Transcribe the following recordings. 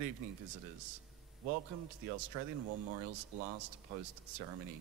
Good evening, visitors. Welcome to the Australian War Memorial's last post ceremony.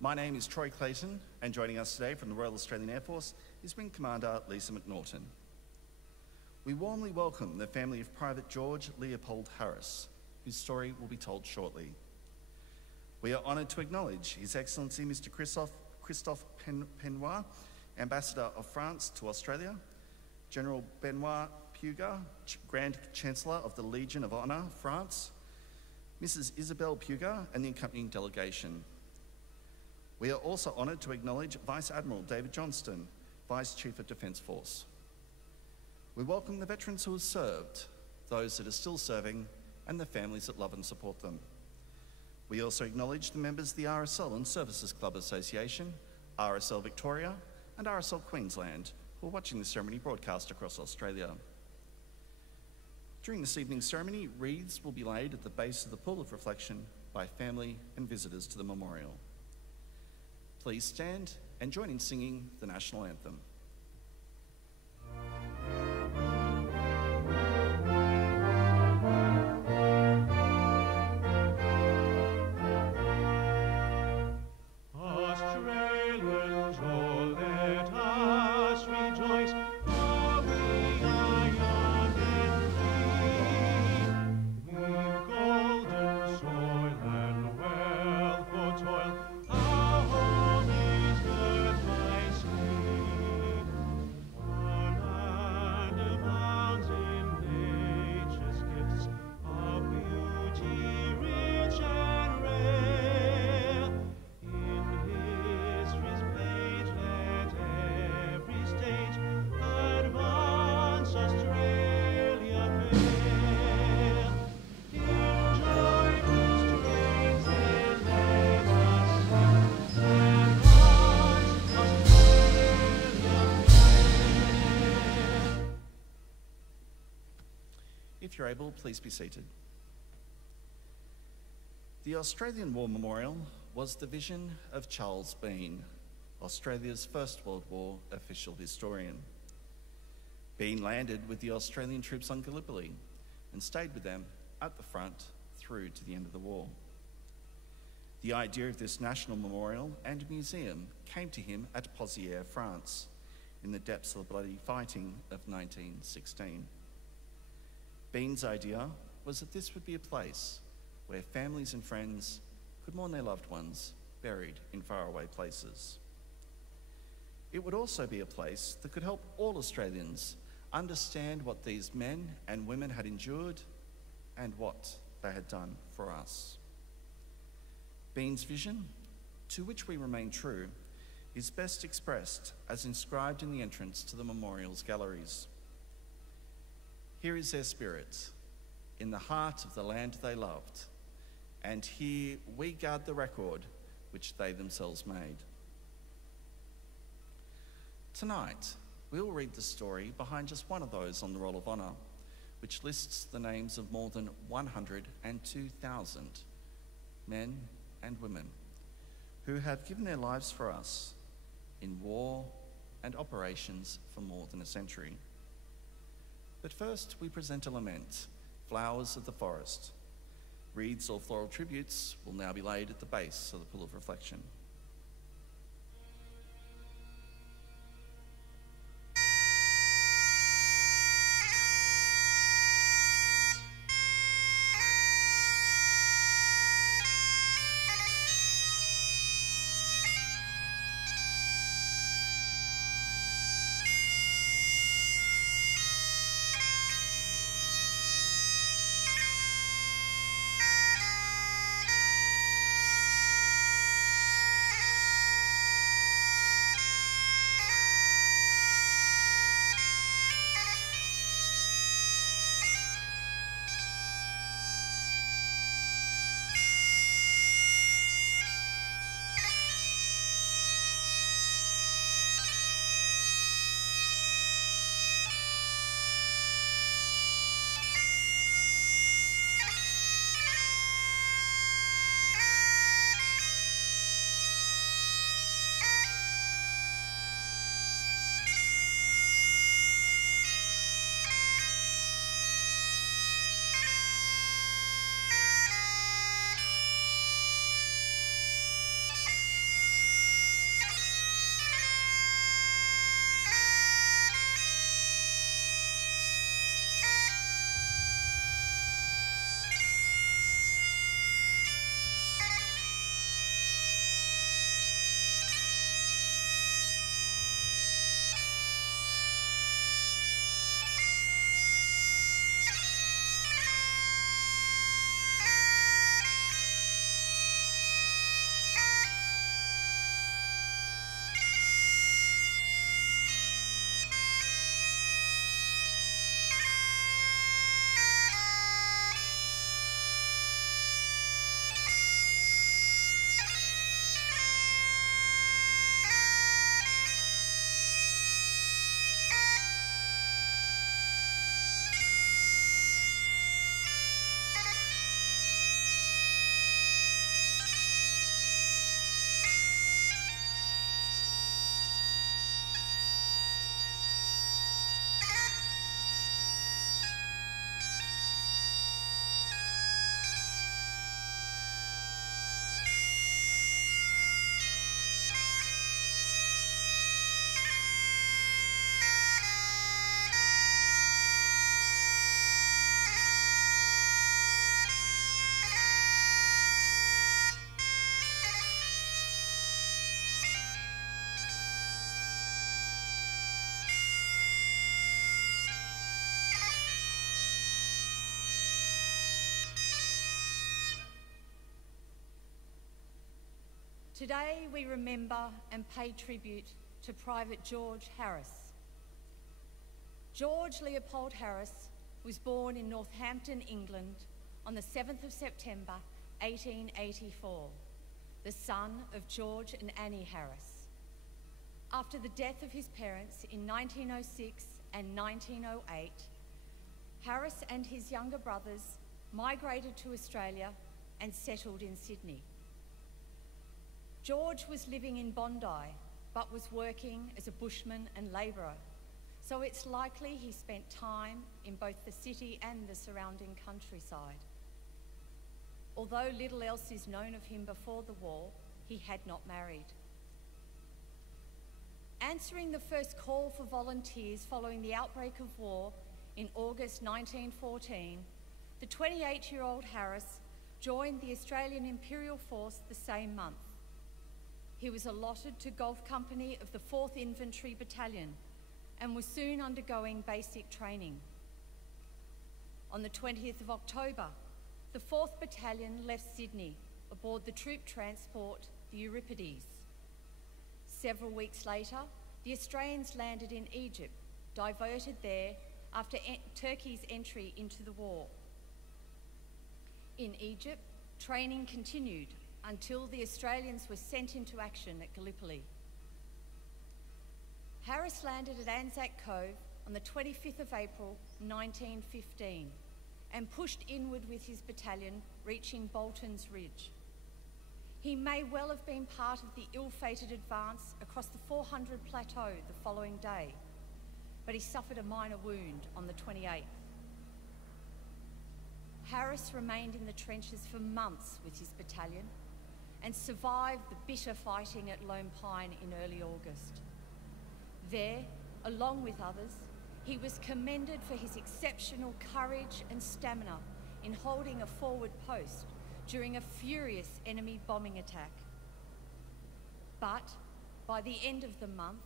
My name is Troy Clayton, and joining us today from the Royal Australian Air Force is Wing Commander Lisa McNaughton. We warmly welcome the family of Private George Leopold Harris, whose story will be told shortly. We are honoured to acknowledge His Excellency Mr. Christophe Penoir, Ambassador of France to Australia, General Benoit Puga, Grand Chancellor of the Legion of Honour, France, Mrs. Isabelle Puga, and the accompanying delegation. We are also honoured to acknowledge Vice Admiral David Johnston, Vice Chief of Defence Force. We welcome the veterans who have served, those that are still serving, and the families that love and support them. We also acknowledge the members of the RSL and Services Club Association, RSL Victoria, and RSL Queensland, who are watching the ceremony broadcast across Australia. During this evening's ceremony, wreaths will be laid at the base of the pool of reflection by family and visitors to the memorial. Please stand and join in singing the national anthem. If you're able, please be seated. The Australian War Memorial was the vision of Charles Bean, Australia's First World War official historian. Bean landed with the Australian troops on Gallipoli and stayed with them at the front through to the end of the war. The idea of this national memorial and museum came to him at Pozières, France, in the depths of the bloody fighting of 1916. Bean's idea was that this would be a place where families and friends could mourn their loved ones buried in faraway places. It would also be a place that could help all Australians understand what these men and women had endured and what they had done for us. Bean's vision, to which we remain true, is best expressed as inscribed in the entrance to the memorial's galleries. Here is their spirit, in the heart of the land they loved, and here we guard the record which they themselves made. Tonight, we'll read the story behind just one of those on the Roll of Honour, which lists the names of more than 102,000 men and women who have given their lives for us in war and operations for more than a century. But first, we present a lament, Flowers of the Forest. Wreaths or floral tributes will now be laid at the base of the pool of reflection. Today we remember and pay tribute to Private George Harris. George Leopold Harris was born in Northampton, England on the 7th of September 1884, the son of George and Annie Harris. After the death of his parents in 1906 and 1908, Harris and his younger brothers migrated to Australia and settled in Sydney. George was living in Bondi, but was working as a bushman and labourer, so it's likely he spent time in both the city and the surrounding countryside. Although little else is known of him before the war, he had not married. Answering the first call for volunteers following the outbreak of war in August 1914, the 28-year-old Harris joined the Australian Imperial Force the same month. He was allotted to Golf Company of the 4th Infantry Battalion and was soon undergoing basic training. On the 20th of October, the 4th Battalion left Sydney aboard the troop transport, the Euripides. Several weeks later, the Australians landed in Egypt, diverted there after Turkey's entry into the war. In Egypt, training continued until the Australians were sent into action at Gallipoli. Harris landed at Anzac Cove on the 25th of April 1915 and pushed inward with his battalion, reaching Bolton's Ridge. He may well have been part of the ill-fated advance across the 400 Plateau the following day, but he suffered a minor wound on the 28th. Harris remained in the trenches for months with his battalion and survived the bitter fighting at Lone Pine in early August. There, along with others, he was commended for his exceptional courage and stamina in holding a forward post during a furious enemy bombing attack. But by the end of the month,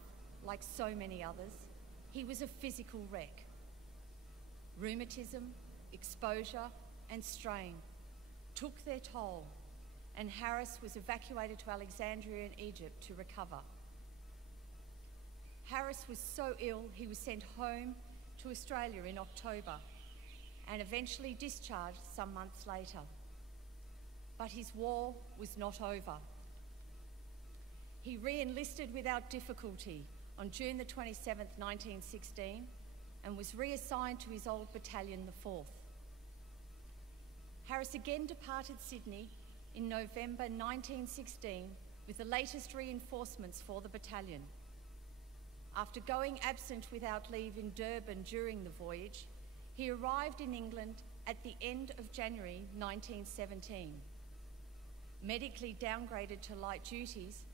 like so many others, he was a physical wreck. Rheumatism, exposure, and strain took their toll, and Harris was evacuated to Alexandria in Egypt to recover. Harris was so ill he was sent home to Australia in October and eventually discharged some months later. But his war was not over. He re-enlisted without difficulty on June the 27th, 1916, and was reassigned to his old battalion, the 4th. Harris again departed Sydney in November 1916 with the latest reinforcements for the battalion. After going absent without leave in Durban during the voyage, he arrived in England at the end of January 1917. Medically downgraded to light duties,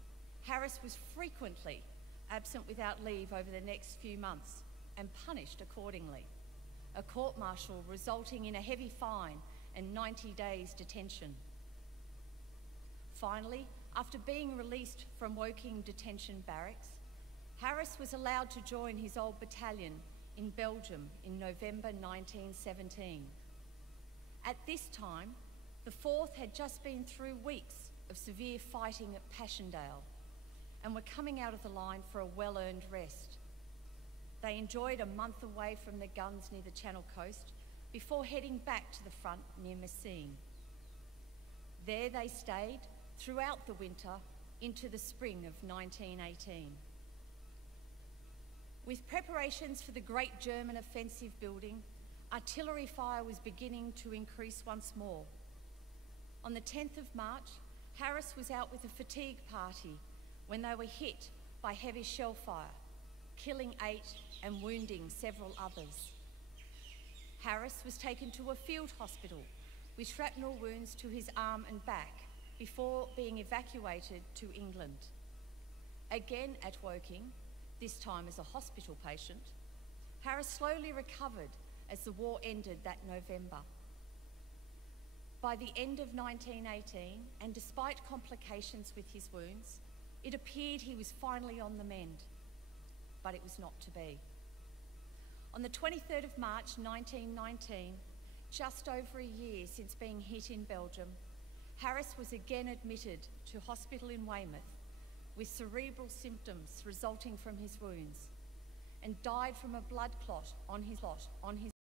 Harris was frequently absent without leave over the next few months and punished accordingly, a court-martial resulting in a heavy fine and 90 days detention. Finally, after being released from Woking Detention Barracks, Harris was allowed to join his old battalion in Belgium in November 1917. At this time, the 4th had just been through weeks of severe fighting at Passchendaele and were coming out of the line for a well-earned rest. They enjoyed a month away from the guns near the Channel coast before heading back to the front near Messines. There they stayed throughout the winter into the spring of 1918. With preparations for the Great German Offensive building, artillery fire was beginning to increase once more. On the 10th of March, Harris was out with a fatigue party when they were hit by heavy shell fire, killing 8 and wounding several others. Harris was taken to a field hospital with shrapnel wounds to his arm and back before being evacuated to England. Again at Woking, this time as a hospital patient, Harris slowly recovered as the war ended that November. By the end of 1918, and despite complications with his wounds, it appeared he was finally on the mend, but it was not to be. On the 23rd of March 1919, just over a year since being hit in Belgium, Harris was again admitted to hospital in Weymouth with cerebral symptoms resulting from his wounds and died from a blood clot on his